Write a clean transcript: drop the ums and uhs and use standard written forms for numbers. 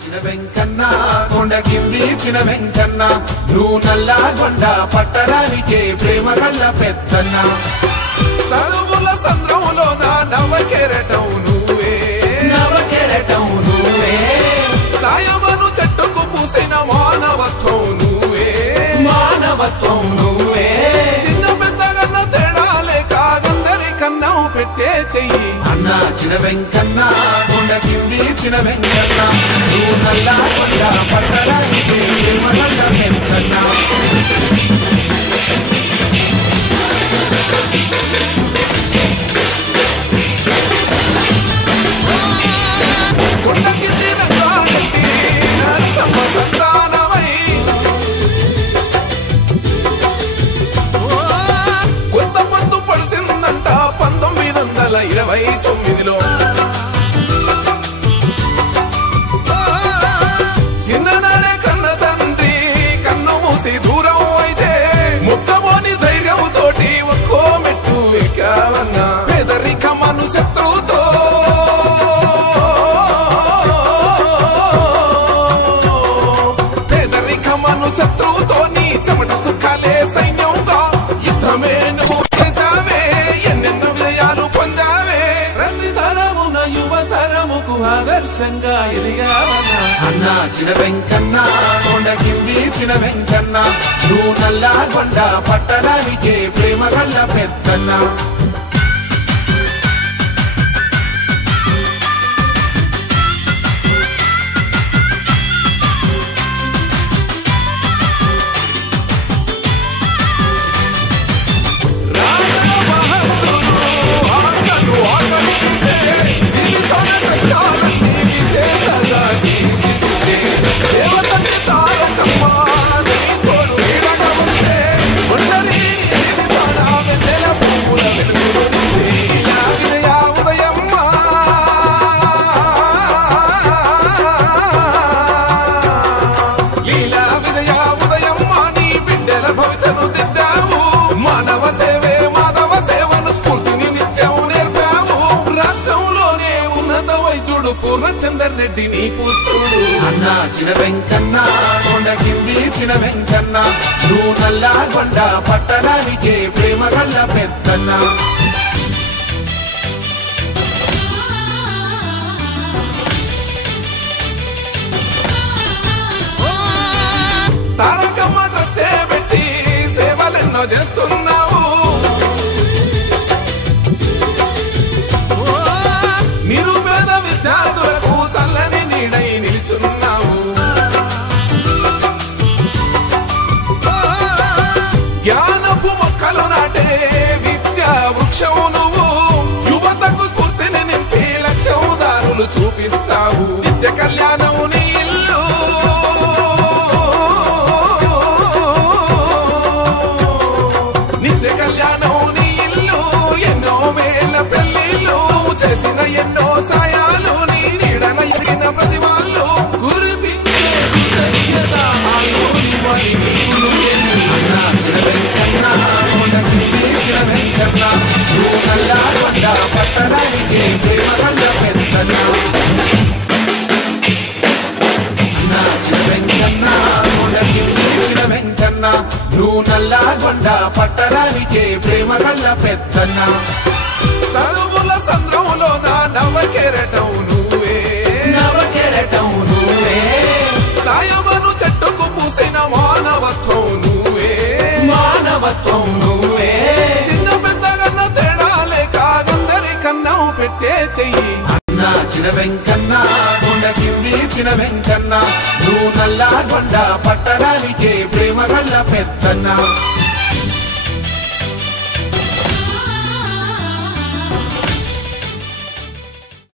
చిన వెంకన్న కొండ కింది చిన వెంకన్న నువ్వు నల్లగొండ పట్టణానికే ప్రేమ గల్ల పెద్దన్న చదువుల సంద్రములో నా నవకెరటం నువ్వే సాయమను చెట్టుకు పూసిన మానవత్వం నువ్వే చిన్న పెద్దగన్న తేడాలే కాగందరి కన్నం పెట్టే చెయ్యి అన్న చిన వెంకన్న కొండ కింది చిన వెంకన్న నువ్వు నల్లగొండ పట్టణానికే ప్రేమ గల్ల పెద్దన్న కొండకి తీరంగాగట్టి నరసమ్మ సంతానమై కొత్త పొద్దు పడిసిందంట 1929లో చిన్ననాడే కన్న తండ్రి కన్ను మూసి దూరం అయితే ముక్కమోని ధైర్యం తోటి ఒక్కో మెట్టు ఎక్కావన్నా పేదరికమను శత్రువుతో శత్రువుతో నీ చెమట సుఖాలే సైన్యంగా యుద్ధమే నువ్వు చేసావే ఎన్నెన్నో విజయాలు పొందావే ప్రతి తరమున యువతరముకు ఆదర్శంగా ఎదిగావన్నా అన్న చిన వెంకన్న కొండ కింది చిన వెంకన్న నువ్వు నల్లగొండ పట్టణానికే ప్రేమ గల్ల పెద్దన్న పూర్ణచందర్ రెడ్డి నీ పుత్రుడు అన్న చిన వెంకన్న కొండ కింది చిన వెంకన్న నువ్వు నల్లగొండ పట్టణానికే ప్రేమ గల్ల పెద్దన్న తారకమ్మ ట్రస్టే పెట్టి సేవలెన్నో చేస్తున్నావు నిరుపేద విద్యార్థులకు చల్లని నీడై నిలుచున్నావు జ్ఞానపు మొక్కలు నాటే విద్యా వృక్షం నువ్వు యువతకు స్ఫూర్తిని నింపి లక్ష్యం దారులు చూపిస్తావు నిత్య కళ్యాణం నీ ఇల్లు నిత్య కళ్యాణం నీ ఇల్లు ఎన్నో వేల పెళ్లిళ్ళు చేసిన ఎన్నో సాయాలు నీ నీడన ఎదిగిన ప్రతి వాళ్ళు కురిపించే కృతజ్ఞత అన్న చిన వెంకన్న కొండ కింది చిన వెంకన్న నువ్వు నల్లగొండ పట్టణానికే ప్రేమ గల్ల పెద్దన్న అన్న చిన వెంకన్న కొండ కింది చిన వెంకన్న నువ్వు నల్లగొండ పట్టణానికే ప్రేమ గల్ల పెద్దన్న చదువుల సంద్రములో నా నవకెరటం నువ్వే సాయమను చెట్టుకు పూసిన మానవత్వం నువ్వే చిన్న పెద్దగన్న తేడాలే కాగందరి కన్నం పెట్టే చెయ్యి అన్న చిన వెంకన్న కొండ కింది చిన వెంకన్న నువ్వు నల్లగొండ పట్టణానికే ప్రేమ గల్ల పెద్దన్న